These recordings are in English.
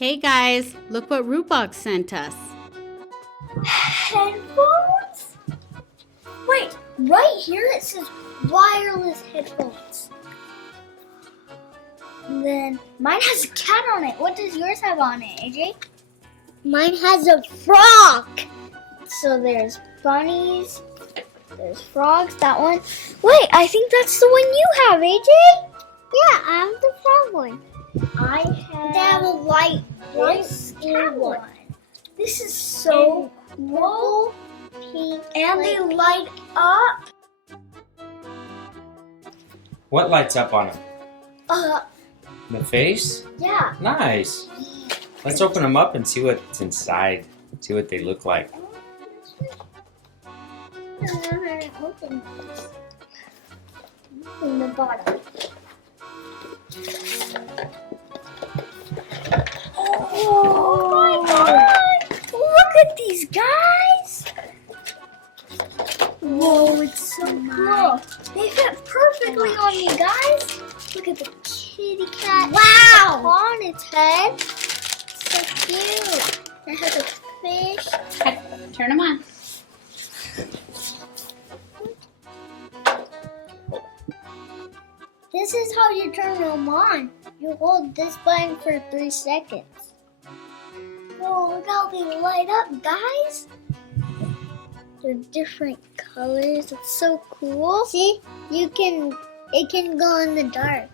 Hey guys, look what RIWBOX sent us. Headphones? Wait, right here it says wireless headphones. And then mine has a cat on it. What does yours have on it, AJ? Mine has a frog. So there's bunnies, there's frogs, that one. Wait, I think that's the one you have, AJ? Yeah, I have the frog one. They have a light cat one. This is so cool. Pink. And they light up. What lights up on them? The face? Yeah. Nice. Let's open them up and see what's inside. See what they look like. Open this. In the bottom. Oh my god! Look at these guys! Whoa, it's so cool. They fit perfectly on me, guys. Look at the kitty cat. Wow! On its head. So cute. It has a fish. Turn them on. This is how you turn them on. You hold this button for 3 seconds. Whoa, look how they light up, guys. They're different colors. It's so cool. See, it can go in the dark.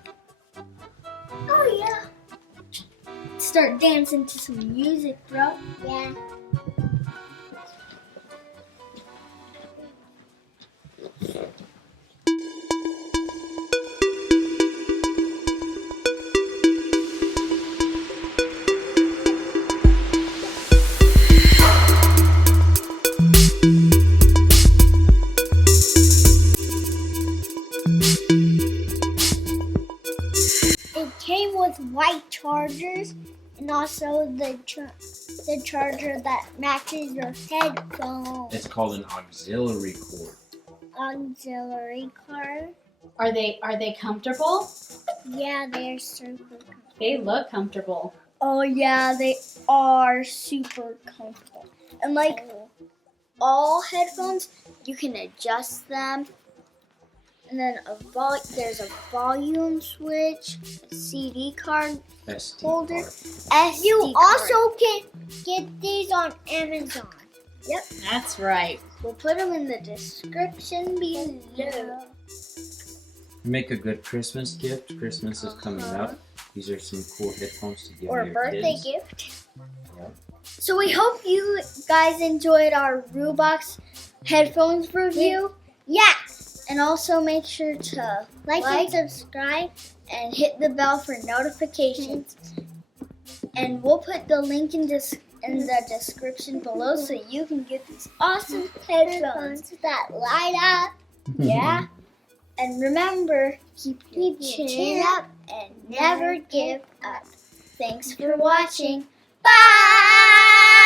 Oh yeah. Start dancing to some music, bro. Yeah. Came with white chargers and also the charger that matches your headphones. It's called an auxiliary cord. Auxiliary cord. Are they comfortable? Yeah, they're super comfortable. They look comfortable. Oh yeah, they are super comfortable. And like all headphones, you can adjust them. And then there's a volume switch, a CD card SD holder. card. You also can get these on Amazon. Yep. That's right. We'll put them in the description below. Make a good Christmas gift. Christmas is coming up. These are some cool headphones to give Or a your birthday kids. gift. Yeah. So we hope you guys enjoyed our RIWBOX headphones review. Yeah. And also make sure to like and subscribe and hit the bell for notifications. And we'll put the link in the description below so you can get these awesome headphones that light up. Yeah. And remember, keep your chin up and never give up. Thanks for watching. Bye!